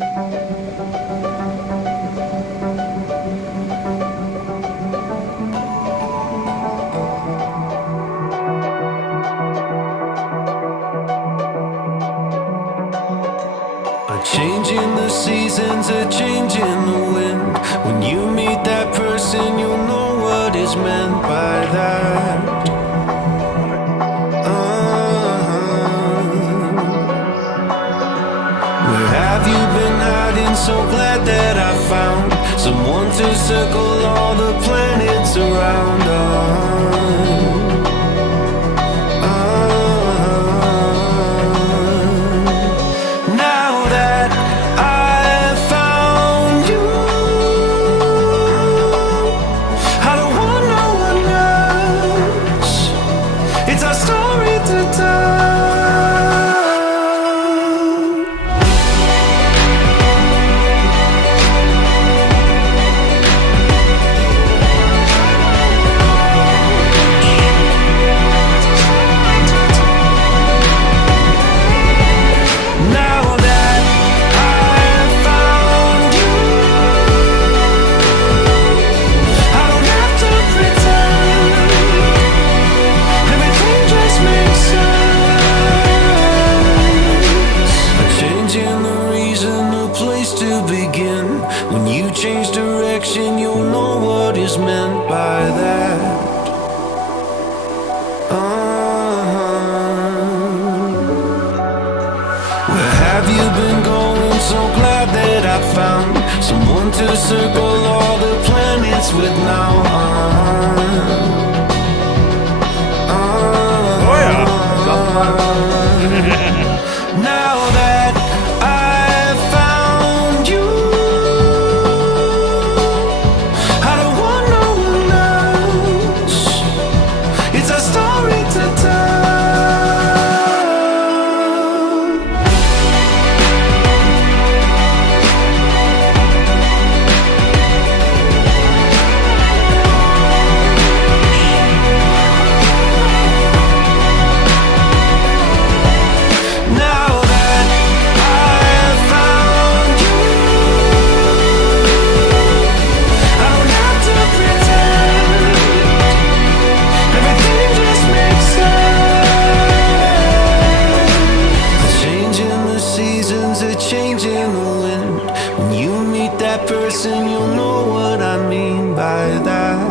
Changing the seasons, a change in the wind. When you meet that person, you'll know what is meant by that. Where have you been hiding? So glad that I found someone to circle all the planets around. When you change direction, you'll know what is meant by that. Where have you been going? So glad that I found someone to circle all the planets with now. Oh yeah. Now that I've found you, I don't want no one else. It's a story to tell. Changing the wind. When you meet that person, you'll know what I mean by that.